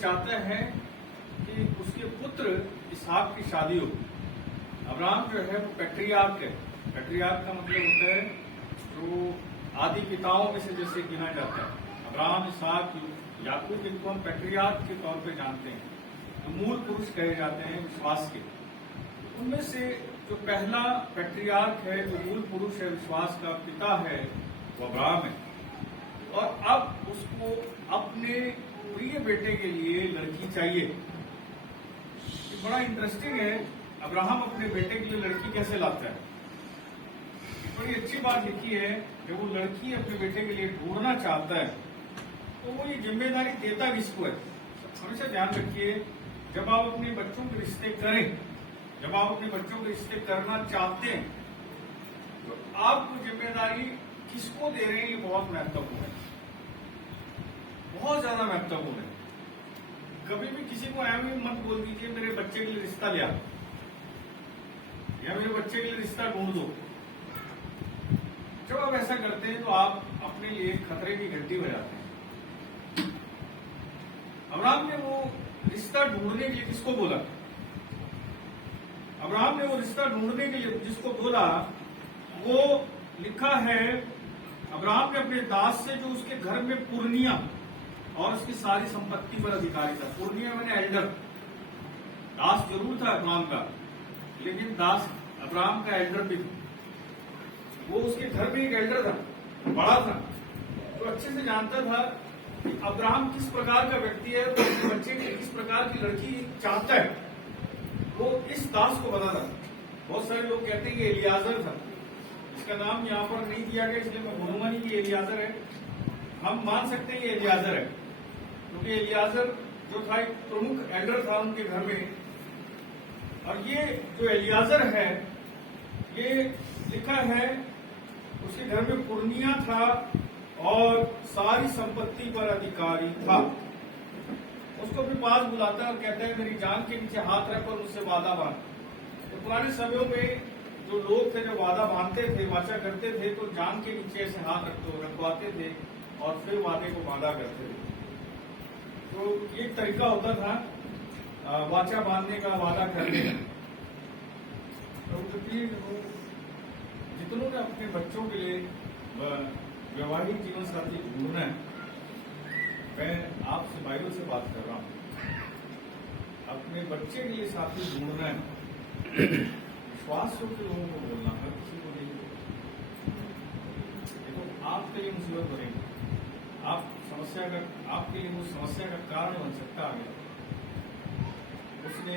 चाहता है कि उसके पुत्र इसहाक की शादी हो। अब्राहम जो है वो पैट्रियार्क है। पैट्रियार्क का मतलब होता है जो आदि पिताओं में से जैसे गिना जाता है। अब्राहम, इसहाक, याकूब, इनको हम पैट्रियार्क के तौर पे जानते हैं, तो मूल पुरुष कहे जाते हैं विश्वास के। उनमें से जो पहला पैट्रियार्क है, जो मूल पुरुष है, विश्वास का पिता है, वो अब्राहम है। और अब उसको अपने प्रिय बेटे के लिए लड़की चाहिए। ये बड़ा इंटरेस्टिंग है, अब्राहम अपने बेटे के लिए लड़की कैसे लाता है। बड़ी अच्छी बात लिखी है, जब वो लड़की अपने बेटे के लिए ढूंढना चाहता है तो वो ये जिम्मेदारी देता किसको है। हमेशा ध्यान रखिए, जब आप अपने बच्चों के रिश्ते करें, जब आप अपने बच्चों के रिश्ते करना चाहते हैं, तो आप वो जिम्मेदारी किसको दे रहे हैं, ये बहुत महत्वपूर्ण है, बहुत ज्यादा महत्वपूर्ण है। कभी भी किसी को ऐसे मत बोल दीजिए मेरे बच्चे के लिए रिश्ता ले आओ, या मेरे बच्चे के लिए रिश्ता ढूंढ दो। जब आप ऐसा करते हैं तो आप अपने लिए खतरे की घंटी बजाते हैं। अब्राहम ने वो रिश्ता ढूंढने के लिए किसको बोला? अब्राहम ने वो रिश्ता ढूंढने के लिए जिसको बोला, वो लिखा है अब्राहम ने अपने दास से, जो उसके घर में पुरनिया और उसकी सारी संपत्ति पर अधिकारी था। पुरनिया मैंने एल्डर, दास जरूर था अब्राहम का, लेकिन दास अब्राहम का एल्डर भी था। वो उसके घर में एक एल्डर था, बड़ा था, तो अच्छे से जानता था कि अब्राहम किस प्रकार का व्यक्ति है, वो अपने बच्चे के किस प्रकार की लड़की चाहता है, वो इस दास को पता था। बहुत सारे लोग कहते हैं कि एलियाजर था, इसका नाम यहाँ पर नहीं दिया गया इसलिए मैं बोलूंगा नहीं कि एलियाजर है। हम मान सकते हैं कि एलियाजर है, क्योंकि एलियाजर जो था एक प्रमुख एल्डर था उनके घर में। और ये जो एलियाजर है, ये लिखा है उसके घर में पुरनिया था और सारी संपत्ति पर अधिकारी था। उसको भी पास बुलाता है और कहता है मेरी जान के नीचे हाथ रख और मुझसे वादा बांध। तो पुराने समयों में जो लोग थे, जो वादा बांधते थे, वाचा करते थे, तो जान के नीचे ऐसे हाथ रखवाते थे और फिर वादे को बांधा करते थे। तो ये तरीका होता था वाचा बांधने का, वादा करने का। तो जितनों ने अपने बच्चों के लिए वैवाहिक जीवन साथी ढूंढना है, मैं आपसे बाइबल से बात कर रहा हूं। अपने बच्चे के लिए साथी ढूंढना है, विश्वास के लोगों को बोलना, हर किसी को नहीं बोलना। देखो आपके लिए मुसीबत बनेगी, आपके लिए वो समस्या का कारण बन सकता है। उसने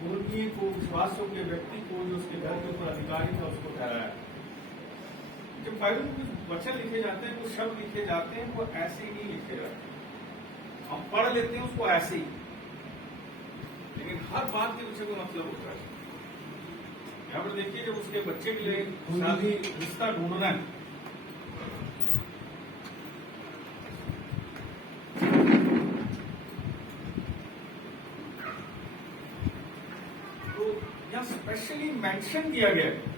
पूर्णीय को, विश्वास के व्यक्ति को, जो उसके घर के ऊपर अधिकारी था, उसको ठहराया। जब बाइबल में कुछ वचन लिखे जाते हैं, कुछ शब्द लिखे जाते हैं, वो ऐसे ही नहीं लिखे जाते। हम पढ़ लेते हैं उसको ऐसे ही, लेकिन हर बात के पीछे कोई मतलब होता है। यहाँ पर देखिए, जब उसके बच्चे के लिए शादी रिश्ता ढूंढना है, तो यहाँ स्पेशली मेंशन किया गया है।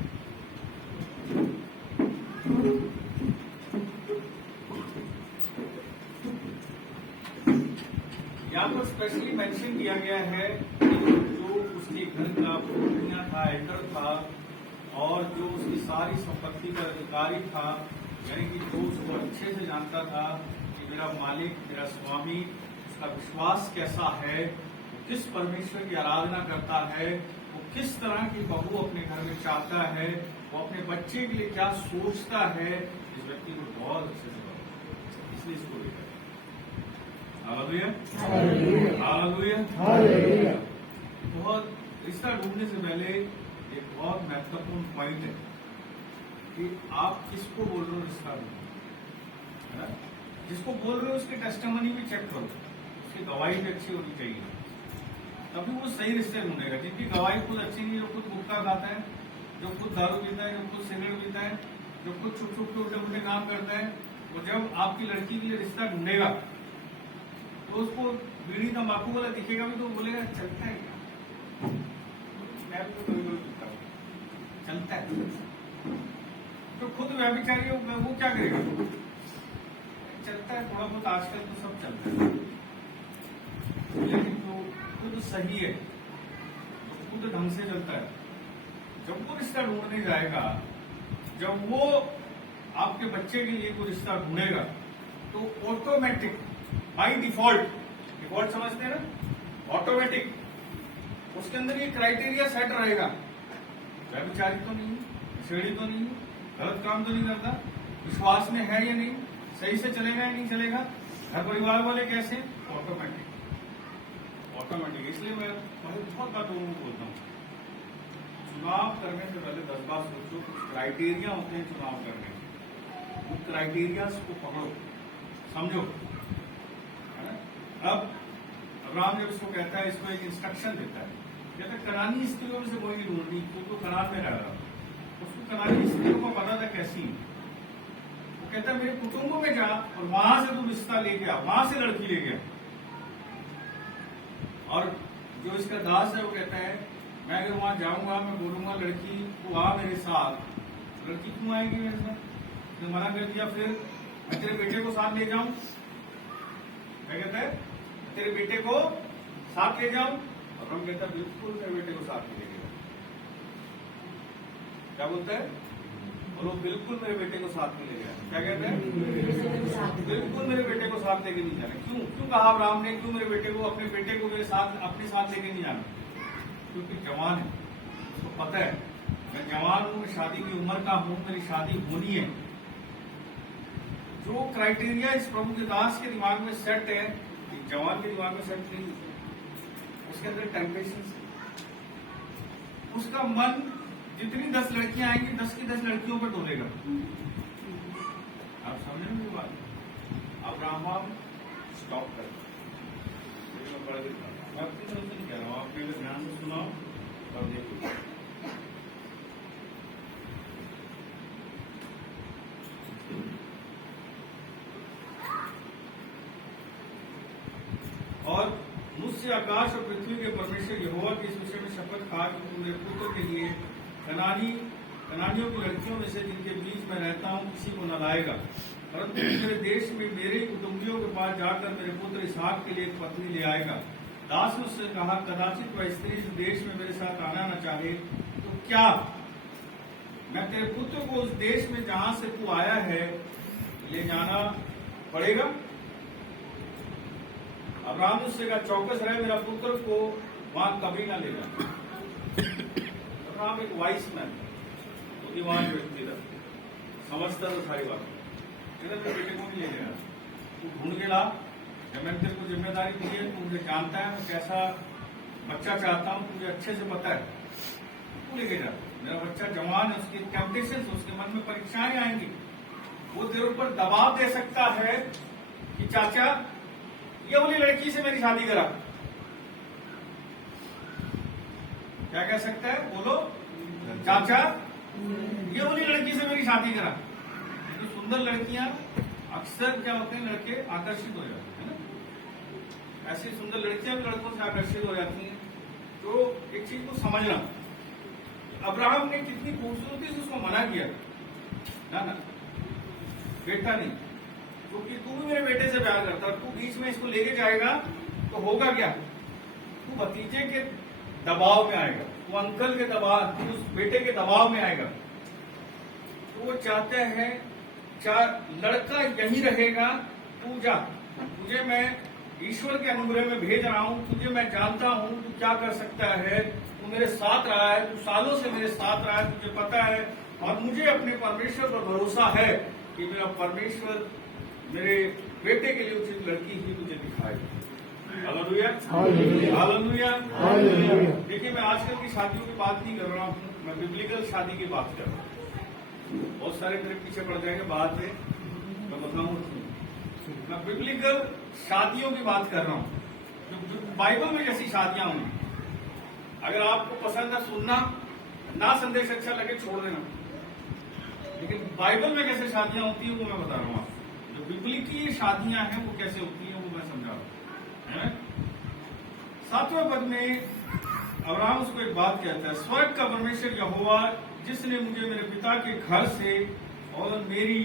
यहाँ पर स्पेशली मेंशन किया गया है जो उसके घर का पुरनिया था, एल्डर था, और जो उसकी सारी संपत्ति का अधिकारी था, यानी कि जो उसको अच्छे से जानता था कि मेरा मालिक, मेरा स्वामी, उसका विश्वास कैसा है, वो किस परमेश्वर की आराधना करता है, वो किस तरह की बहू अपने घर में चाहता है, वो अपने बच्चे के लिए क्या सोचता है, इस व्यक्ति को बहुत अच्छे से पता, इसलिए इसको लेकर हालेलुया, हालेलुया, हालेलुया। बहुत रिश्ता ढूंढने से पहले एक बहुत महत्वपूर्ण पॉइंट है कि आप किसको बोल रहे हो रिश्ता ढूंढना। जिसको बोल रहे हो उसकी टेस्टिमनी भी चेक करो, उसकी गवाही भी अच्छी होनी चाहिए, तभी वो सही रिश्ते ढूंढेगा। जिनकी गवाही खुद अच्छी नहीं, जो खुद गुटखा खाता है, जो खुद दारू पीता है, जो खुद सिगरेट पीता है, जो खुद छुप छुप के उल्टे उल्टे काम करता है, वो जब आपकी लड़की के लिए रिश्ता ढूंढेगा तो उसको बीड़ी तंबाकू वाला दिखेगा भी तो बोलेगा चलता है क्या, मैं भी तो कभी पीता हूँ, चलता है। तो खुद व्यभिचारी वो क्या करेगा, चलता है थोड़ा बहुत, आजकल तो सब चलता है। लेकिन जो खुद सही है, जो खुद ढंग से चलता है, जब वो रिश्ता ढूंढने जाएगा, जब वो आपके बच्चे के लिए कोई रिश्ता ढूंढेगा, तो ऑटोमेटिक बाई डिफॉल्ट समझते हैं ना, ऑटोमेटिक उसके अंदर ये क्राइटेरिया सेट रहेगा, व्यभिचारी तो नहीं, छेड़ी तो नहीं, गलत काम तो नहीं करता, विश्वास में है या नहीं, सही से चलेगा या नहीं चलेगा, घर परिवार वाले कैसे, ऑटोमेटिक। इसलिए मैं बहुत बात लोगों को बोलता हूँ, चुनाव करने से पहले 10 बार सोचो। कुछ क्राइटेरिया होते हैं चुनाव करने के, उन क्राइटेरिया को पकड़ो, समझो, है ना। अब अब्राहम जब इसको कहता है, इसको एक इंस्ट्रक्शन देता है, कहता है कनानी स्त्रियों में से कोई नहीं ढूंढनी, तो कनान में रह रहा, उसको कनानी स्त्रियों को पता था कैसी, वो कहता है मेरे कुटुंबों में जा और वहां से तू रिश्ता लेके आ, वहां से लड़की ले गया। और जो इसका दास है वो कहता है मैं अगर वहां जाऊंगा, मैं बोलूंगा लड़की तू आ मेरे साथ, लड़की क्यों आएगी मेरे साथ, तो मना कर दिया, फिर मैं तेरे बेटे को साथ ले जाऊं, क्या कहता है, तेरे बेटे को साथ ले जाऊं, और हम कहता है बिल्कुल मेरे बेटे को साथ ले गया। क्या बोलता है, और वो बिल्कुल मेरे बेटे को साथ में ले गया। क्या कहते हैं, बिल्कुल मेरे बेटे को साथ लेके नहीं जाना। क्यों कहा अब्राहम ने, क्यों मेरे बेटे को, अपने बेटे को मेरे साथ, अपने साथ लेके नहीं जाना, क्योंकि जवान है, उसको पता है मैं जवान हूं, मैं शादी की उम्र का हूं, मेरी शादी होनी है। जो क्राइटेरिया इस प्रभु के दास के दिमाग में सेट है, जवान के दिमाग में सेट नहीं, उसके अंदर टेम्पटेशन, उसका मन जितनी 10 लड़कियां आएंगी 10 की 10 लड़कियों पर डोलेगा। आप समझ रहे हैं बात, अब्राहम स्टॉप कर, मैं अपनी तरफ से नहीं कह रहा हूं, आप मेरे ध्यान से सुनाओ और देखो। और मुझसे आकाश और पृथ्वी के परमेश्वर यहोवा की इस विषय में शपथ खा कि तू मेरे पुत्र के लिए कनानियों की लड़कियों में से जिनके बीच में रहता हूं किसी को न लाएगा, परंतु मेरे देश में मेरे कुटुंबियों के पास जाकर मेरे पुत्र इसहाक के लिए एक पत्नी ले आएगा। दास ने उससे कहा कदाचित वह स्त्री इस देश में मेरे साथ आना न चाहे तो क्या मैं तेरे पुत्र को उस देश में जहां से तू आया है ले जाना पड़ेगा। अब्राहम ने उससे कहा चौकस रहे, मेरा पुत्र को वहां कभी ना ले जाना। अब्राहम एक वाइस मैन, बुद्धिमान व्यक्ति था, समझता था सारी बात। मेरे बेटे को नहीं ले जाना, तू ढूंढ के ला, जब मैंने तेरे को जिम्मेदारी दी है, तू मुझे जानता है मैं कैसा बच्चा चाहता हूँ, तुझे अच्छे से पता है, तू लेके जा। मेरा बच्चा जवान है, उसकी टेम्पटेशन, उसके मन में परीक्षाएं आएंगी, वो तेरे ऊपर दबाव दे सकता है कि चाचा ये वाली लड़की से मेरी शादी करा। क्या कह सकता है, बोलो चाचा ये वाली लड़की से मेरी शादी करा। तो सुंदर लड़कियां अक्सर क्या होते हैं, लड़के आकर्षित हो जाते हैं ना, ऐसी सुंदर लड़कियां भी लड़कों से आकर्षित हो जाती हैं। तो एक चीज को समझना, अब्राहम ने कितनी खूबसूरती से उसको मना किया, ना बेटा नहीं, क्योंकि तू भी मेरे बेटे से प्यार करता, तू बीच में इसको लेके जाएगा तो होगा क्या, तू भतीजे के दबाव में आएगा, तू अंकल के दबाव, तू उस बेटे के दबाव में आएगा। तो वो चाहते हैं लड़का यही रहेगा, तू जा, तुझे मैं ईश्वर के अनुग्रह में भेज रहा हूं, तुझे मैं जानता हूं तू क्या कर सकता है, तू मेरे साथ रहा है, तू सालों से मेरे साथ रहा है, तुझे पता है, और मुझे अपने परमेश्वर पर भरोसा है कि मेरा परमेश्वर मेरे बेटे के लिए उचित लड़की ही मुझे दिखाएगा। Hallelujah, hallelujah, hallelujah. देखिए मैं आजकल की शादियों की बात नहीं कर रहा हूँ, मैं बिब्लिकल शादी की बात कर रहा हूँ। बहुत सारे मेरे पीछे पड़ जाएंगे बाद में, मैं बताऊंगा। मैं बिब्लिकल शादियों की बात कर रहा हूँ, जो बाइबल में जैसी शादियां हुई। अगर आपको पसंद है सुनना, ना संदेश अच्छा लगे छोड़ देना, लेकिन बाइबल में कैसे शादियां होती है वो मैं बता रहा हूँ। जो बिब्लिकल शादियां हैं वो कैसे होती हैं वो मैं समझा रहा हूँ। 7वें पद में अब्राहम उसको एक बात कहता है, स्वर्ग का परमेश्वर यहोवा जिसने मुझे मेरे पिता के घर से और मेरी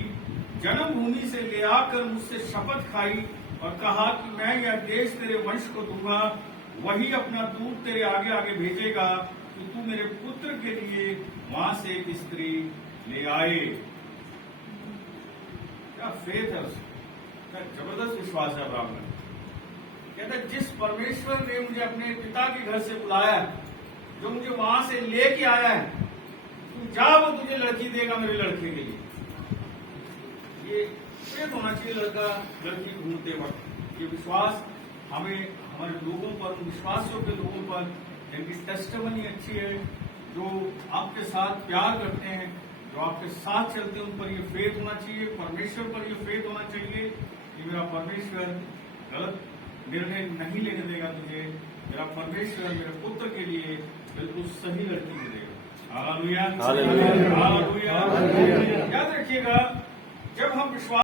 जन्मभूमि से ले आकर मुझसे शपथ खाई और कहा कि मैं यह देश तेरे वंश को दूंगा, वही अपना दूत तेरे आगे आगे भेजेगा कि तू मेरे पुत्र के लिए वहां से एक स्त्री ले आए। क्या फेथ है उसका, क्या जबरदस्त विश्वास है अब्राहम में। कहता है जिस परमेश्वर ने मुझे अपने पिता के घर से बुलाया, जो मुझे वहां से लेके आया है, तू जा, वो तुझे लड़की देगा मेरे लड़के के लिए। ये फेथ होना चाहिए लड़का लड़की ढूंढते वक्त। ये विश्वास हमें हमारे लोगों पर, विश्वासियों के लोगों पर, जिनकी टेस्टिमनी अच्छी है, जो आपके साथ प्यार करते हैं, जो आपके साथ चलते हैं, उन पर ये फेथ होना चाहिए, परमेश्वर पर ये फेथ होना चाहिए कि मेरा परमेश्वर गलत निर्णय नहीं लेने देगा तुझे, मेरा परमेश्वर मेरे पुत्र के लिए बिल्कुल सही लड़की मिलेगा। Hallelujah, hallelujah. याद रखिएगा, जब हम विश्वास